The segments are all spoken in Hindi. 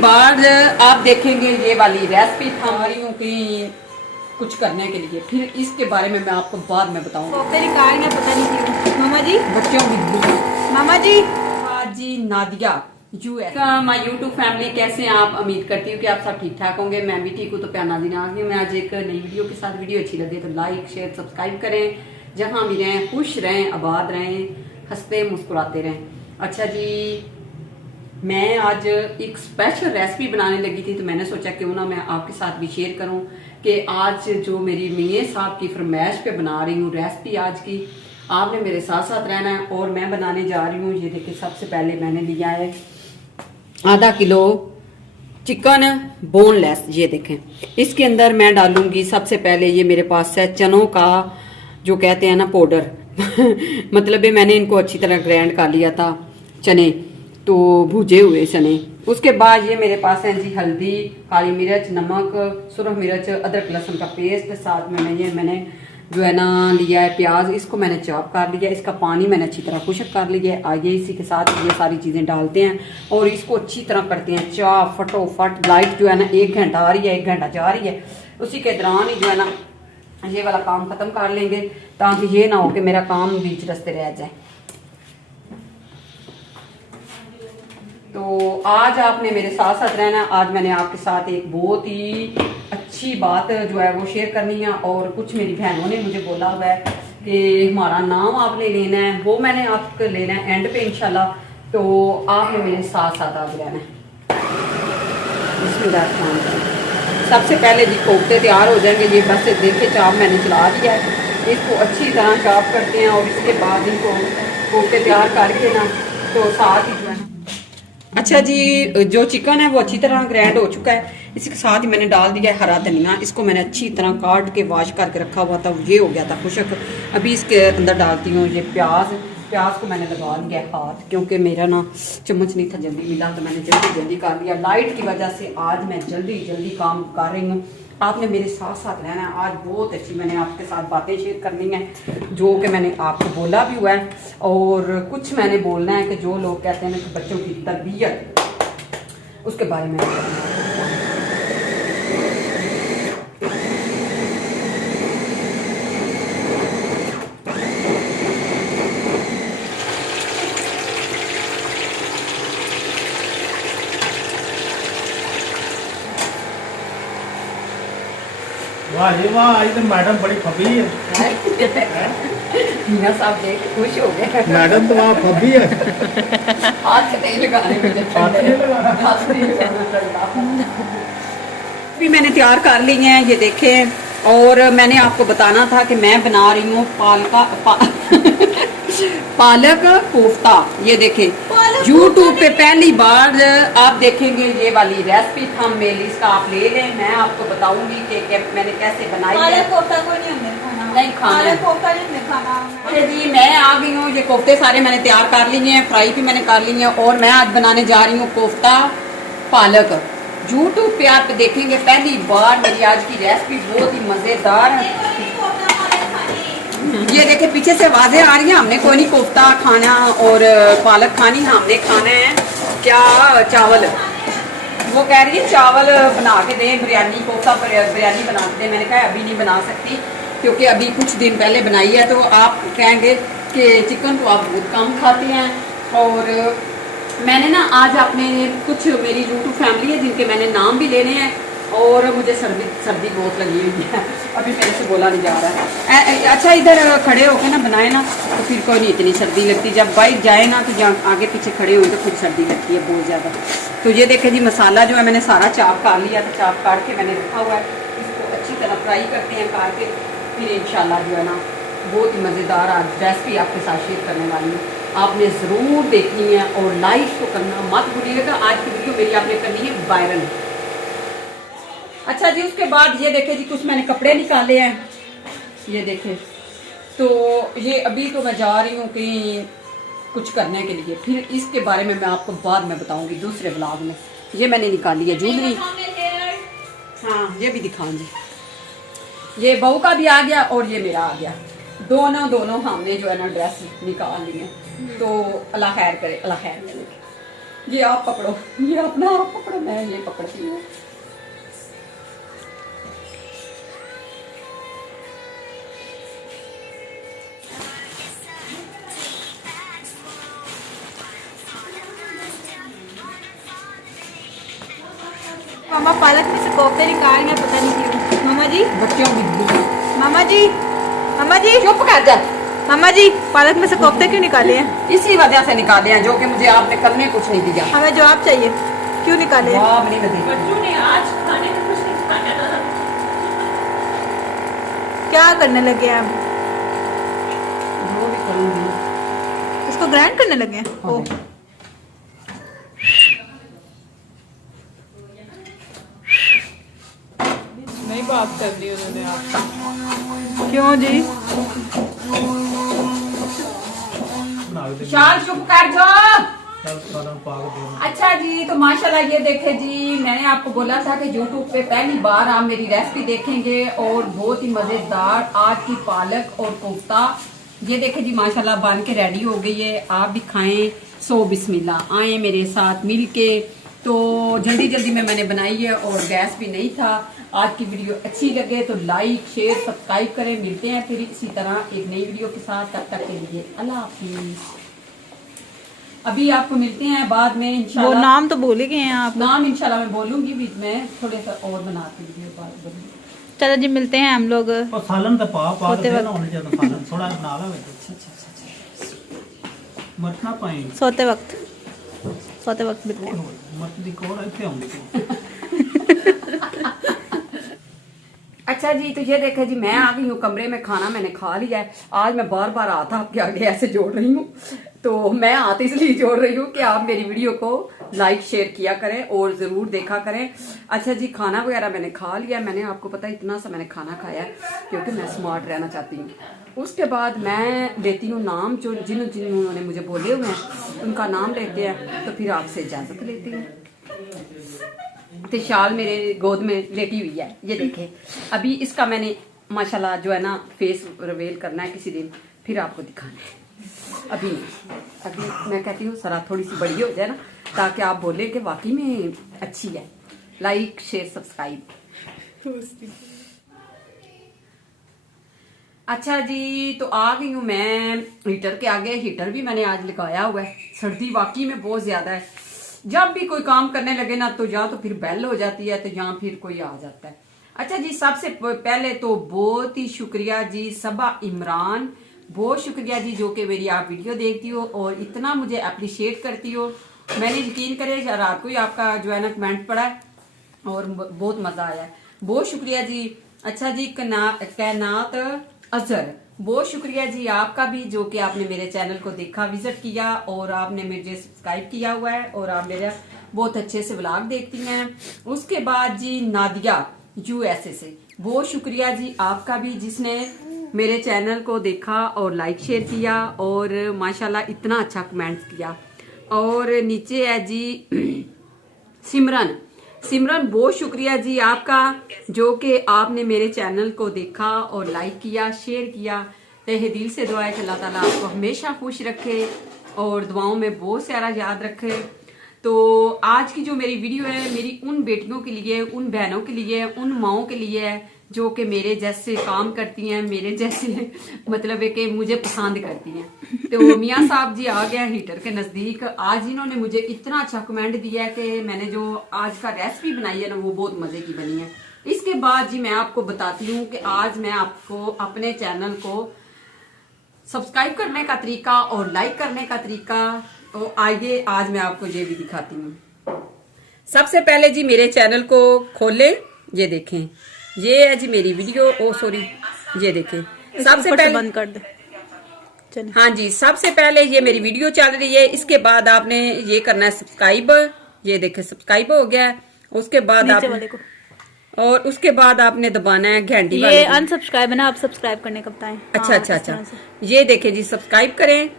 बार आप देखेंगे ये वाली रेसिपी हमारियों की कुछ करने के लिए, फिर इसके बारे में मैं आपको बाद में बताऊंगा। पता नहीं क्यों मामा जी, बच्चों की मामा जी जी Nadia us my YouTube family, कैसे हैं आप? उम्मीद करती हूँ कि आप सब ठीक ठाक होंगे। मैं भी ठीक हूँ। तो प्यार नाज़रीन आ गई हूँ मैं आज एक नई वीडियो के साथ। वीडियो अच्छी लगे तो लाइक शेयर सब्सक्राइब करें। जहाँ भी रहें खुश रहें, आबाद रहें, हंसते मुस्कुराते रहें। अच्छा जी, मैं आज एक स्पेशल रेसिपी बनाने लगी थी, तो मैंने सोचा क्यों ना मैं आपके साथ भी शेयर करूं कि आज जो मेरी मियां साहब की फरमाइश पे बना रही हूँ रेसिपी आज की, आपने मेरे साथ साथ रहना है और मैं बनाने जा रही हूँ। ये देखिए, सबसे पहले मैंने लिया है आधा किलो चिकन बोनलेस। ये देखें, इसके अंदर मैं डालूंगी सबसे पहले, ये मेरे पास है चनों का जो कहते हैं ना पाउडर मतलब है मैंने इनको अच्छी तरह ग्राइंड कर लिया था, चने तो भुजे हुए चने। उसके बाद ये मेरे पास है जी हल्दी, काली मिर्च, नमक, सुरख मिर्च, अदरक लहसुन का पेस्ट। साथ में मैंने जो है ना लिया है प्याज, इसको मैंने चॉप कर लिया। इसका पानी मैंने अच्छी तरह खुश्क कर लिया है। आइए इसी के साथ ये सारी चीज़ें डालते हैं और इसको अच्छी तरह करते हैं चॉप फटोफट। लाइट जो है ना 1 घंटा आ रही है, 1 घंटा जा रही है, उसी के दौरान ही जो है ना ये वाला काम खत्म कर लेंगे, ताकि ये ना हो कि मेरा काम बीच रास्ते रह जाए। तो आज आपने मेरे साथ साथ रहना। आज मैंने आपके साथ एक बहुत ही अच्छी बात जो है वो शेयर करनी है, और कुछ मेरी बहनों ने मुझे बोला हुआ है कि हमारा नाम आपने लेना है, वो मैंने आपको लेना है एंड पे इंशाल्लाह। तो आपने मेरे साथ साथ आज रहना है। सबसे पहले जी कोफ्ते तैयार हो जाएंगे। ये बस देखिए चाप मैंने चला दिया है, इसको अच्छी तरह चाप करते हैं और इसके बाद इनको कोफ्ते तैयार करके ना तो साथ ही जो है। अच्छा जी, जो चिकन है वो अच्छी तरह ग्राइंड हो चुका है। इसके साथ ही मैंने डाल दिया है हरा धनिया। इसको मैंने अच्छी तरह काट के वॉश करके रखा हुआ था, ये हो गया था खुश्क। अभी इसके अंदर डालती हूँ ये प्याज को मैंने लगा दिया हाथ, क्योंकि मेरा ना चम्मच नहीं था जल्दी मिला, तो मैंने जल्दी कर लिया। लाइट की वजह से आज मैं जल्दी काम कर रही हूँ। आपने मेरे साथ साथ रहना है। आज बहुत अच्छी मैंने आपके साथ बातें शेयर करनी है, जो कि मैंने आपको बोला भी हुआ है, और कुछ मैंने बोलना है कि जो लोग कहते हैं ना कि बच्चों की तरबियत, उसके बारे में वाह जी वाह, आज तो मैडम बड़ी फबी है। मीना साहब देख के खुश हो गए। मैडम तो वहाँ फबी है। हाथ नहीं लगाने मुझे, भी मैंने तैयार कर ली हैं, ये देखें। और मैंने आपको बताना था कि मैं बना रही हूँ पालक कोफ्ता। ये देखें, यूट्यूब पे पहली बार आप देखेंगे ये वाली रेसिपी हम मेलिस का आप ले लें। मैं आपको बताऊंगी कि मैंने कैसे बनाई है। कोफ्ता कोई नहीं खाना है। कोफ्ता नहीं खाना। जी, मैं आ गई हूँ। ये कोफ्ते सारे मैंने तैयार कर लिए हैं, फ्राई भी मैंने कर ली है, और मैं आज बनाने जा रही हूँ कोफ्ता पालक। यूट्यूब पे आप देखेंगे पहली बार मेरी आज की रेसिपी, बहुत ही मजेदार है। ये देखे पीछे से आवाजें आ रही हैं। हमने कोई नहीं कोफ्ता खाना और पालक खानी, हमने खाना है क्या, चावल। वो कह रही है चावल बना के दें, बिरयानी कोफ्ता बिरयानी बना के दें। मैंने कहा अभी नहीं बना सकती, क्योंकि अभी कुछ दिन पहले बनाई है। तो आप कहेंगे कि चिकन तो आप बहुत कम खाते हैं, और मैंने ना आज आपने कुछ मेरी यूट्यूब फैमिली है जिनके मैंने नाम भी लेने हैं, और मुझे सर्दी बहुत लगी हुई है, अभी मेरे से बोला नहीं जा रहा है। अच्छा, इधर खड़े होके ना बनाए ना तो फिर कोई नहीं इतनी सर्दी लगती। जब बाइक जाए ना तो जहाँ आगे पीछे खड़े हुए तो फिर सर्दी लगती है बहुत ज़्यादा। तो ये देखें जी, मसाला जो है मैंने सारा चाप काट लिया था, चाप काट के मैंने रखा हुआ है। इसको अच्छी तरह फ्राई करते हैं काट के, फिर इंशाल्लाह जो है ना बहुत ही मज़ेदार आज रेसिपी आपके साथ शेयर करने वाली हूँ। आपने ज़रूर देखनी है और लाइक तो करना मत भूलिएगा। आज की वीडियो मेरी आपने करनी है वायरल। अच्छा जी, उसके बाद ये देखे जी, कुछ मैंने कपड़े निकाले हैं, ये देखे। तो ये अभी तो मैं जा रही हूँ कहीं कुछ करने के लिए, फिर इसके बारे में मैं आपको बाद में बताऊंगी दूसरे ब्लॉग में। ये मैंने निकाली है ज्वेलरी, हाँ ये भी दिखाऊं जी। ये बहू का भी आ गया और ये मेरा आ गया, दोनों हमने जो है ना ड्रेस निकाल लिए। तो अल्लाह खैर करे, अल्लाह खैर करे। ये आप पकड़ो, ये अपना आप पकड़ो, मैं ये पकड़ती हूँ। मामा पालक में से कोफ्ते निकाल गए, पता नहीं क्यों। मामा जी, बच्चों की मामा जी, मामा जी, चुप कर जा। मामा जी, पालक में से कोफ्ते क्यों निकाले हैं? इसी वजह से निकाले हैं, जो कि मुझे आपने करने कुछ नहीं दिया। हमें जवाब चाहिए, क्यों निकाले हैं? वाह, बड़ी लगी। बच्चों ने आज खाने में कुछ नहीं खाया। क्या करने लगे हैं हम? जो भी करूंगी। इसको ग्राइंड करने लगे हैं? हाँ। ओह, नहीं बात कर दी उन्होंने आपसे। क्यों जी? शाल चुप कर जाओ। चल सालन पाक दे। अच्छा जी, तो माशाल्लाह ये देखे जी, मैंने आपको बोला था कि YouTube पे पहली बार आप मेरी रेसिपी देखेंगे और बहुत ही मजेदार आज की पालक और कोफ्ता। ये देखे जी माशाल्लाह बन के रेडी हो गई है, आप भी खाएं। सो बिस्मिल्लाह, आए मेरे साथ मिल के। तो जल्दी जल्दी में मैंने बनाई है और गैस भी नहीं था। आज की वीडियो अच्छी लगे तो लाइक शेयर सब्सक्राइब करें। मिलते हैं फिर इसी तरह एक नई वीडियो के साथ, तब तक के लिए अल्लाह हाफिज। अभी आपको मिलते हैं बाद में वो इंशाल्लाह। नाम तो भूल ही गए हैं आप। नाम इंशाल्लाह मैं बोलूंगी बीच में, थोड़े सा और बनाती वीडियो बाद। चलो जी, मिलते हैं हम लोग। और सालन तो पाक होते दे वक्त। ना होने चाहिए सालन थोड़ा बना ला मत ना पाई सोते वक्त मिलते हैं। मत दी कोल इथे आउंदी। अच्छा जी, तो ये देखे जी मैं आ गई हूँ कमरे में, खाना मैंने खा लिया है। आज मैं बार बार हाथ आपके आगे ऐसे जोड़ रही हूँ, तो मैं हाथ इसलिए जोड़ रही हूँ कि आप मेरी वीडियो को लाइक शेयर किया करें और जरूर देखा करें। अच्छा जी, खाना वगैरह मैंने खा लिया। मैंने आपको पता है इतना सा मैंने खाना खाया है क्योंकि मैं स्मार्ट रहना चाहती हूँ। उसके बाद मैं लेती हूँ नाम, जो जिन्होंने मुझे बोले हुए हैं उनका नाम लेते हैं, तो फिर आपसे इजाजत लेती हूँ। तो शाल मेरे गोद में लेटी हुई है, ये देखे। अभी इसका मैंने माशाल्लाह जो है ना फेस रिवील करना है किसी दिन, फिर आपको दिखाना है। अभी नहीं, अभी मैं कहती हूँ सरा थोड़ी सी बड़ी हो जाए ना, ताकि आप बोले कि वाकई में अच्छी है। Like share subscribe. अच्छा जी, तो आ गई हूँ मैं हीटर के आगे। हीटर भी मैंने आज लगाया हुआ है, सर्दी वाकई में बहुत ज्यादा है। जब भी कोई काम करने लगे ना, तो या तो फिर बेल हो जाती है, तो या फिर कोई आ जाता है। अच्छा जी, सबसे पहले तो बहुत ही शुक्रिया जी सबा इमरान, बहुत शुक्रिया जी जो कि मेरी आप वीडियो देखती हो और इतना मुझे अप्रिशिएट करती हो। मैंने यकीन करे रात को ही आपका जो है ना कमेंट पढ़ा है और बहुत मजा आया है, बहुत शुक्रिया जी। अच्छा जी, कैनात अजहर, बहुत शुक्रिया जी आपका भी, जो कि आपने मेरे चैनल को देखा, विजिट किया और आपने मुझे सब्सक्राइब किया हुआ है और आप मेरा बहुत अच्छे से व्लॉग देखती हैं। उसके बाद जी नादिया USA से, बहुत शुक्रिया जी आपका भी, जिसने मेरे चैनल को देखा और लाइक शेयर किया और माशाल्लाह इतना अच्छा कमेंट किया। और नीचे है जी सिमरन, बहुत शुक्रिया जी आपका, जो कि आपने मेरे चैनल को देखा और लाइक किया, शेयर किया। तहे दिल से दुआ है कि अल्लाह ताला आपको हमेशा खुश रखे और दुआओं में बहुत सारा याद रखे। तो आज की जो मेरी वीडियो है, मेरी उन बेटियों के लिए, उन बहनों के लिए, उन माओं के लिए है जो कि मेरे जैसे काम करती हैं, मेरे जैसे मतलब है कि मुझे पसंद करती हैं। तो मियाँ साहब जी आ गया हीटर के नजदीक। आज इन्होंने मुझे इतना अच्छा कमेंट दिया है कि मैंने जो आज का रेसिपी बनाई है ना, वो बहुत मजे की बनी है। इसके बाद जी मैं आपको बताती हूँ कि आज मैं आपको अपने चैनल को सब्सक्राइब करने का तरीका और लाइक करने का तरीका, तो आइए आज मैं आपको ये भी दिखाती हूँ। सबसे पहले जी मेरे चैनल को खोले, ये देखें, ये है जी मेरी वीडियो। ओ सॉरी, ये देखें, सबसे पहले बंद कर दे। चलिए, हाँ जी, सबसे पहले ये मेरी वीडियो चल रही है। इसके बाद आपने ये करना है सब्सक्राइब, ये देखें सब्सक्राइब हो गया। उसके बाद आप और उसके बाद आपने दबाना है घंटी वाले। ये अनसब्सक्राइब है ना, आप सब्सक्राइब करने का बताएं। अच्छा, ये देखें जी, सब्सक्राइब करें,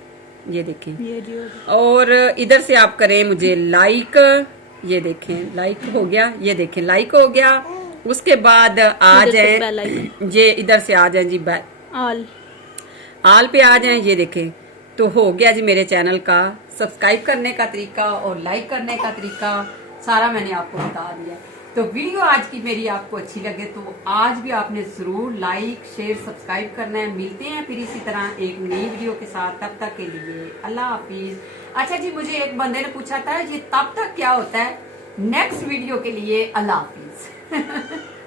ये देखें। ये जी और इधर से आप करें मुझे लाइक, ये देखें लाइक हो गया, ये देखें लाइक हो गया। उसके बाद आ जाए, ये इधर से आ जाए जी आल पे आ जाए, ये देखें, तो हो गया जी मेरे चैनल का सब्सक्राइब करने का तरीका और लाइक करने का तरीका सारा मैंने आपको बता दिया। तो वीडियो आज की मेरी आपको अच्छी लगे तो आज भी आपने जरूर लाइक शेयर सब्सक्राइब करना है। मिलते हैं फिर इसी तरह एक नई वीडियो के साथ, तब तक के लिए अल्लाह हाफिज। अच्छा जी, मुझे एक बंदे ने पूछा था ये तब तक क्या होता है? नेक्स्ट वीडियो के लिए अल्लाह हाफिज।